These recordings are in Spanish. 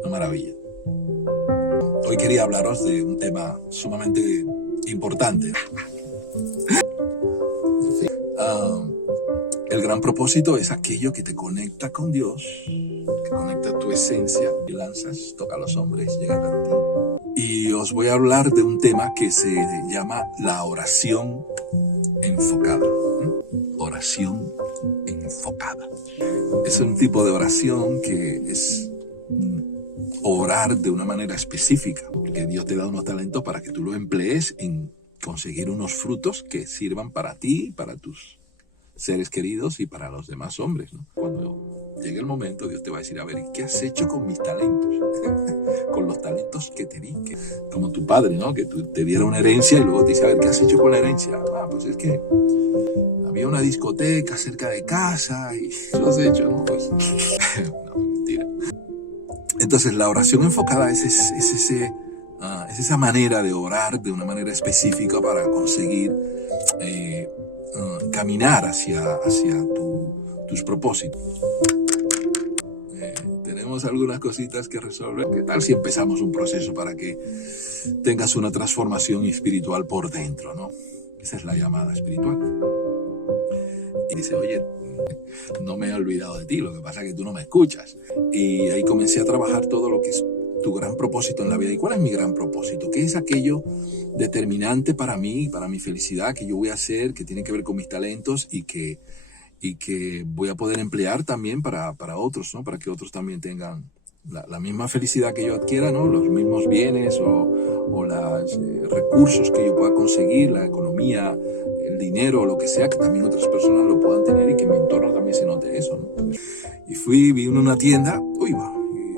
Una maravilla. Hoy quería hablaros de un tema sumamente importante. El gran propósito es aquello que te conecta con Dios, que conecta tu esencia y lanzas, toca a los hombres, llega a ti. Y os voy a hablar de un tema que se llama la oración enfocada. Oración enfocada. Es un tipo de oración que es orar de una manera específica, porque Dios te da unos talentos para que tú los emplees en conseguir unos frutos que sirvan para ti, para tus seres queridos y para los demás hombres, ¿no? Cuando llegue el momento, Dios te va a decir, a ver, ¿qué has hecho con mis talentos? Con los talentos que te di, como tu padre, ¿no? Que te diera una herencia y luego te dice, a ver, ¿qué has hecho con la herencia? Pues es que había una discoteca cerca de casa y lo has hecho, ¿no? Pues, no, mentira. Entonces, la oración enfocada es esa manera de orar de una manera específica para conseguir caminar hacia tus propósitos. Tenemos algunas cositas que resolver. ¿Qué tal si empezamos un proceso para que tengas una transformación espiritual por dentro, ¿no? Esa es la llamada espiritual. Y dice, oye, no me he olvidado de ti, lo que pasa es que tú no me escuchas. Y ahí comencé a trabajar todo lo que es tu gran propósito en la vida. ¿Y cuál es mi gran propósito? ¿Qué es aquello determinante para mí, para mi felicidad, que yo voy a hacer, que tiene que ver con mis talentos y que voy a poder emplear también para otros, ¿no? Para que otros también tengan la misma felicidad que yo adquiera, ¿no? Los mismos bienes o los recursos que yo pueda conseguir, la economía, el dinero, lo que sea, que también otras personas lo puedan tener y que en mi entorno también se note eso, ¿no? Y vi en una tienda,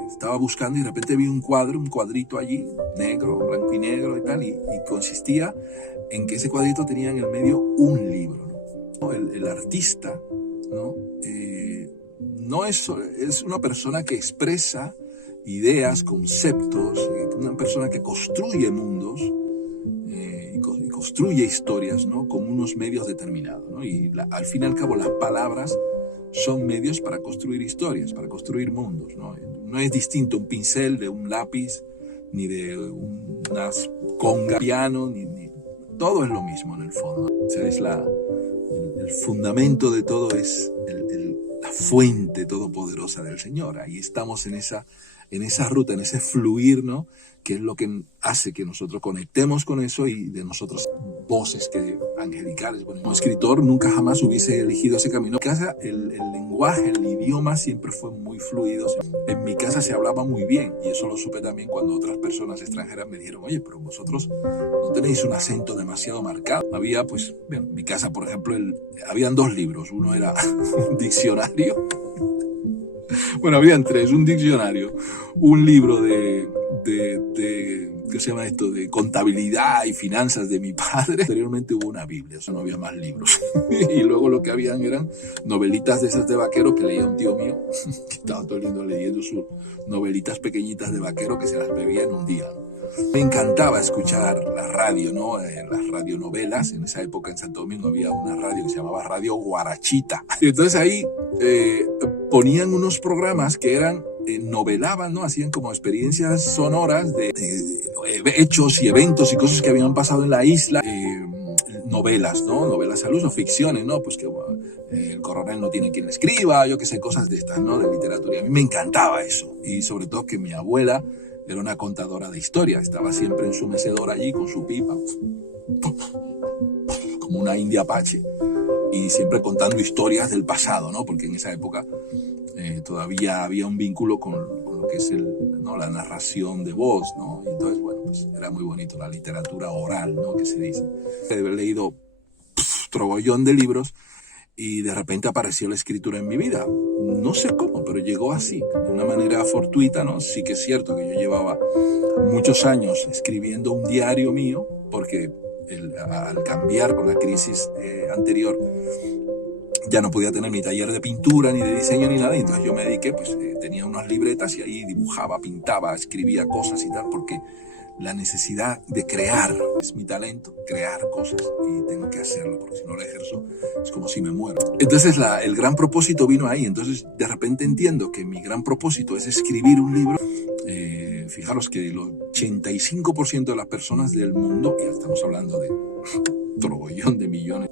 estaba buscando y de repente vi un cuadrito allí, negro, blanco y negro y tal, y consistía en que ese cuadrito tenía en el medio un libro, ¿no? El artista, ¿no? No es una persona que expresa ideas, conceptos, una persona que construye mundos y construye historias, ¿no? Con unos medios determinados, ¿no? Y al fin y al cabo las palabras son medios para construir historias, para construir mundos, ¿no? No es distinto un pincel de un lápiz, ni de unas conga piano, ni todo es lo mismo en el fondo. O sea, es el fundamento de todo, es la fuente todopoderosa del Señor. Ahí estamos en esa ruta, en ese fluir, ¿no? Que es lo que hace que nosotros conectemos con eso y de nosotros voces angelicales. Bueno, como escritor nunca jamás hubiese elegido ese camino. En casa el lenguaje, el idioma siempre fue muy fluido. En mi casa se hablaba muy bien y eso lo supe también cuando otras personas extranjeras me dijeron, oye, pero vosotros no tenéis un acento demasiado marcado. Había, pues, en mi casa, por ejemplo, habían dos libros. Uno era un diccionario. Bueno, habían tres, un diccionario, un libro ¿qué se llama esto? De contabilidad y finanzas de mi padre. Anteriormente hubo una Biblia, eso no había más libros. Y luego lo que habían eran novelitas de esas de vaquero que leía un tío mío, que estaba todo el día leyendo sus novelitas pequeñitas de vaquero que se las bebía en un día, ¿no? Me encantaba escuchar la radio, ¿no? Las radionovelas. En esa época en Santo Domingo había una radio que se llamaba Radio Guarachita. Y entonces ahí ponían unos programas que novelaban, ¿no? Hacían como experiencias sonoras de hechos y eventos y cosas que habían pasado en la isla. Novelas, ¿no? Novelas al uso, ficciones, ¿no? Pues que el coronel no tiene quien le escriba, yo qué sé, cosas de estas, ¿no? De literatura. Y a mí me encantaba eso. Y sobre todo que mi abuela era una contadora de historia. Estaba siempre en su mecedora allí con su pipa, como una india apache, y siempre contando historias del pasado, ¿no? Porque en esa época todavía había un vínculo con lo que es la narración de voz, ¿no? Y entonces, bueno, pues era muy bonito la literatura oral, ¿no? Que se dice. He leído trogollón de libros y de repente apareció la escritura en mi vida. No sé cómo, pero llegó así, de una manera fortuita, ¿no? Sí que es cierto que yo llevaba muchos años escribiendo un diario mío, porque al cambiar con la crisis anterior, ya no podía tener mi taller de pintura, ni de diseño, ni nada, y entonces yo me dediqué, pues tenía unas libretas y ahí dibujaba, pintaba, escribía cosas y tal, porque la necesidad de crear es mi talento, crear cosas, y tengo que hacerlo, porque si no lo ejerzo es como si me muero. Entonces el gran propósito vino ahí. Entonces de repente entiendo que mi gran propósito es escribir un libro, fijaros que el 85% de las personas del mundo, y estamos hablando de trogollón de millones,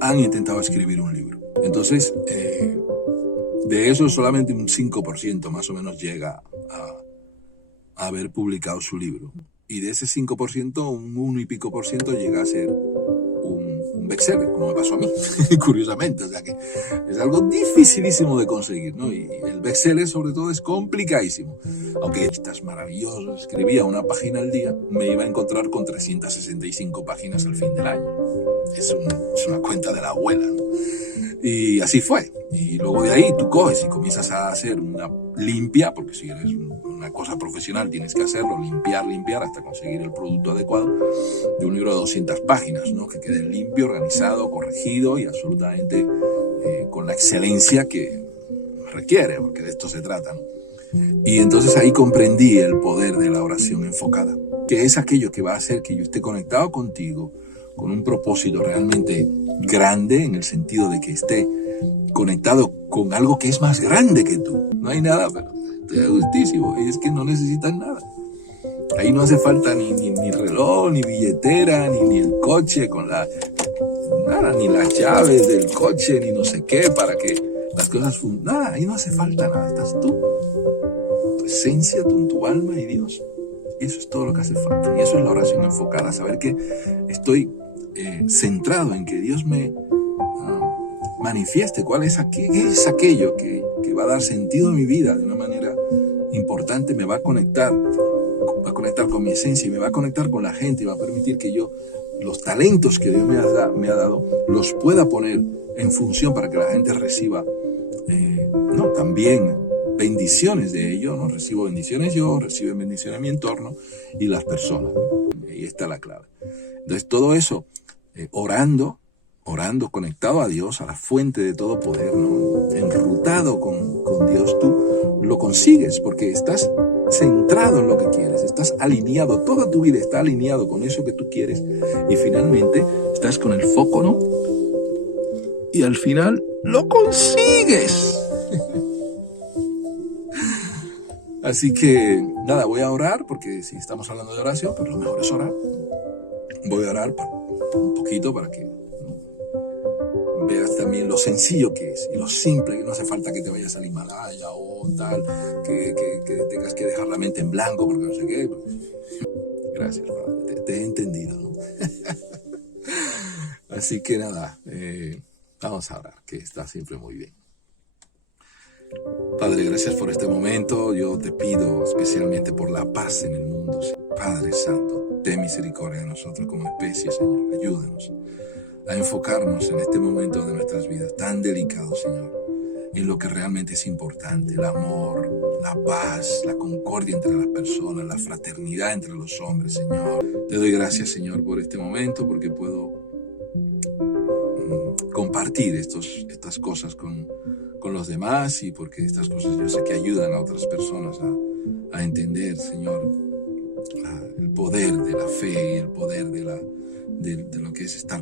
han intentado escribir un libro. Entonces, de eso solamente un 5% más o menos llega a haber publicado su libro. Y de ese 5%, un 1 y pico por ciento llega a ser un bestseller, como me pasó a mí, curiosamente. O sea que es algo dificilísimo de conseguir, ¿no? Y el bestseller, sobre todo, es complicadísimo. Aunque estás maravilloso, escribía una página al día, me iba a encontrar con 365 páginas al fin del año. Es una cuenta de la abuela, ¿no? Y así fue. Y luego de ahí tú coges y comienzas a hacer una limpia, porque si eres una cosa profesional tienes que hacerlo, limpiar hasta conseguir el producto adecuado de un libro de 200 páginas, ¿no? Que quede limpio, organizado, corregido y absolutamente con la excelencia que requiere, porque de esto se trata, ¿no? Y entonces ahí comprendí el poder de la oración enfocada, que es aquello que va a hacer que yo esté conectado contigo con un propósito realmente grande, en el sentido de que esté conectado con algo que es más grande que tú. No hay nada, pero estoy gustísimo, y es que no necesitas nada. Ahí no hace falta ni reloj, ni billetera, ni el coche con nada, ni las llaves del coche, ni no sé qué, para que las cosas funcionen. Nada, ahí no hace falta nada, estás tú, tu esencia, tu alma y Dios. Y eso es todo lo que hace falta. Y eso es la oración enfocada, saber que estoy centrado en que Dios me manifieste qué es aquello que va a dar sentido a mi vida de una manera importante, me va a conectar con mi esencia y me va a conectar con la gente y va a permitir que yo los talentos que Dios me ha dado los pueda poner en función para que la gente reciba también bendiciones de ello, ¿no? Recibo bendiciones yo, reciben bendiciones mi entorno y las personas, ¿no? Ahí está la clave. Entonces todo eso, orando, conectado a Dios, a la fuente de todo poder, ¿no? Enrutado con Dios, tú lo consigues porque estás centrado en lo que quieres, estás alineado, toda tu vida está alineado con eso que tú quieres y finalmente estás con el foco, ¿no? Y al final lo consigues. Así que nada, voy a orar porque si estamos hablando de oración, pues lo mejor es orar. Voy a orar un poquito para que veas también lo sencillo que es y lo simple, que no hace falta que te vayas al Himalaya o tal, que tengas que dejar la mente en blanco porque no sé qué. Gracias, Padre, te he entendido, ¿no? Así que nada, vamos a orar, que está siempre muy bien. Padre, gracias por este momento. Yo te pido especialmente por la paz en el mundo. Padre Santo, ten misericordia de nosotros como especie, Señor. Ayúdanos a enfocarnos en este momento de nuestras vidas tan delicado, Señor, en lo que realmente es importante: el amor, la paz, la concordia entre las personas, la fraternidad entre los hombres, Señor. Te doy gracias, Señor, por este momento, porque puedo compartir estas cosas con los demás y porque estas cosas yo sé que ayudan a otras personas a entender, Señor, el poder de la fe y el poder de lo que es estar